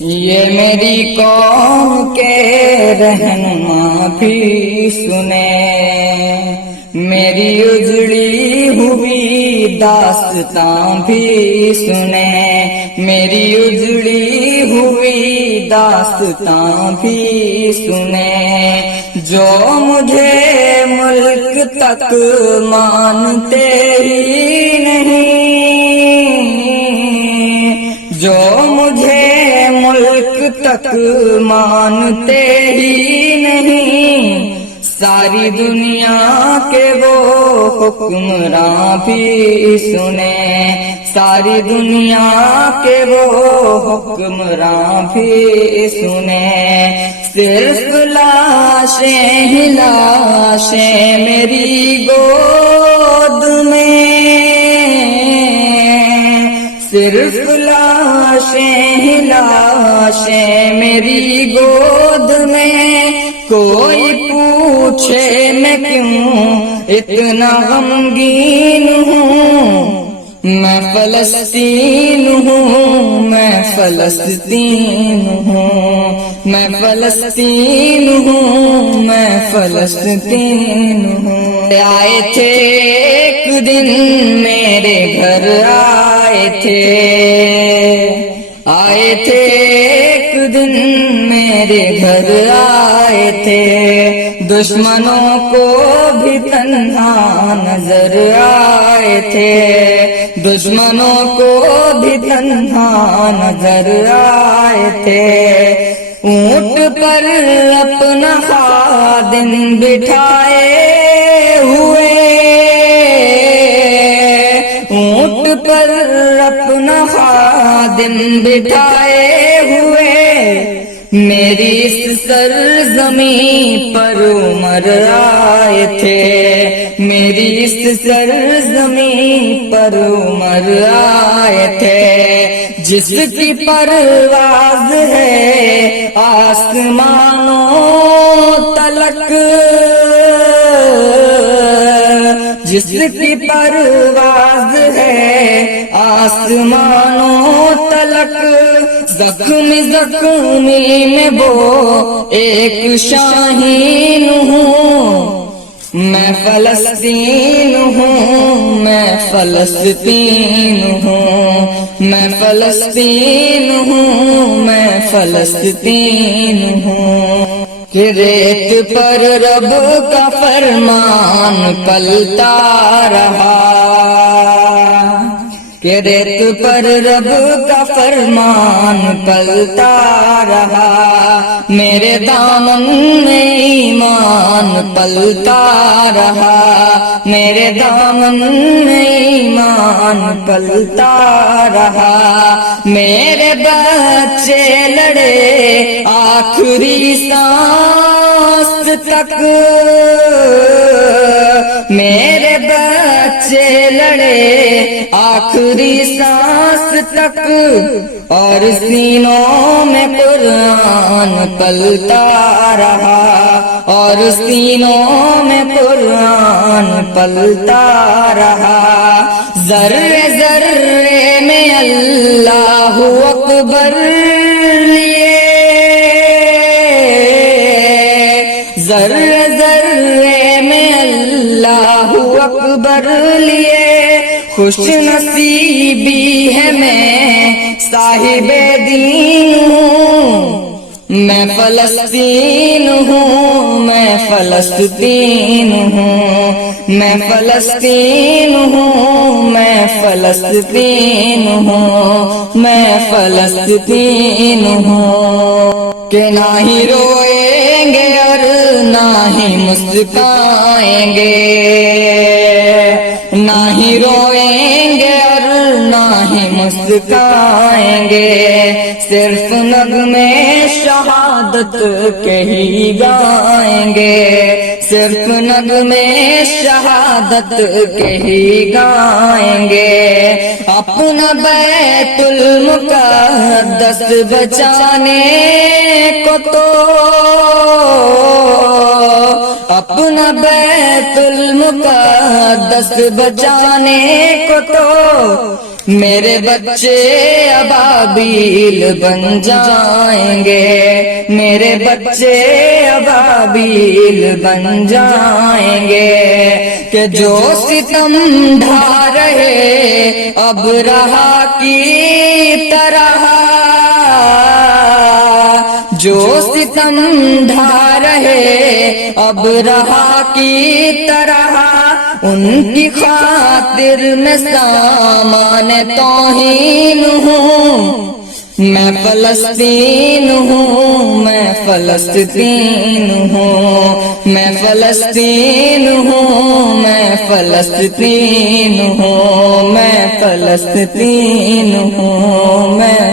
یہ میری قوم کے رہنما بھی سنے، میری اجڑی ہوئی داستان بھی سنے، میری اجڑی ہوئی داستان بھی سنے، جو مجھے ملک تک مانتے ہی نہیں، جو مجھے ملک تک مانتے ہی نہیں، ساری دنیا کے وہ حکمراں بھی سنے، ساری دنیا کے وہ حکمراں بھی سنے، صرف لاشیں ہی لاشیں میری گود میں، صرف لاشیں ہی لاشیں میری گود میں، کوئی پوچھے میں کیوں اتنا غمگین ہوں، میں فلسطین ہوں، میں فلسطین ہوں، میں فلسطین ہوں، میں فلسطین ہوں۔ آئے تھے ایک دن میرے گھر آئے تھے، آئے تھے ایک دن میرے گھر آئے تھے، دشمنوں کو بھی تنہا نظر آئے تھے، دشمنوں کو بھی تنہا نظر آئے تھے، اونٹ پر اپنا خادم بٹھائے ہوئے، اونٹ پر اپنا خادم بٹھائے ہوئے، میری اس سرزمین پر عمر آئے تھے، میری اس سرزمین پر عمر آئے تھے، جس کی پرواز ہے آسمانوں تلک، جس کی پرواز ہے آسمانوں تلک، زخمی زخمی میں وہ ایک شاہین ہوں، میں فلسطین ہوں، میں فلسطین ہوں، میں فلسطین ہوں، میں فلسطین ہوں، کہ ریت پر رب کا فرمان پلتا رہا، کہ ریت پر رب کا فرمان پلتا رہا، میرے دامن میں ایمان پلتا رہا، میرے دامن میں ایمان پلتا رہا، میرے بچے لڑے آخری سانس تک، میرے بچے لڑے آخری سانس تک، اور سینوں میں قرآن پلتا رہا، اور سینوں میں قرآن پلتا رہا، ذرے ذرے میں اللہ اکبر لیے، ذرے ذرے میں اللہ اکبر لیے، خوش نصیبی ہے میں صاحب دین ہوں، میں فلسطین ہوں، میں فلسطین ہوں، میں فلسطین ہوں، میں فلسطین ہوں، میں فلسطین ہوں، کہ نہ ہی روئیں گے اور نہ ہی مسکرائیں گے، نہ ہی روئیں گے اور نہ ہی مسکرائیں گے، صرف نغمے شہادت کے ہی گائیں گے، صرف نغمے شہادت کے ہی گائیں گے، اپنا بیت المقدس بچانے کو تو، اپنا بیت المقدس بچانے کو تو میرے بچے ابابیل بن جائیں گے، میرے بچے ابابیل بن جائیں گے، کہ جو ستم ڈھا رہے اب رہا کی طرح، جو ستم ڈھا رہے اب رہا کی طرح، ان کی خاطر میں سامان توہین ہوں، میں فلسطین ہوں، میں فلسطین ہوں، میں فلسطین ہوں، میں فلسطین ہوں، میں فلسطین ہوں، میں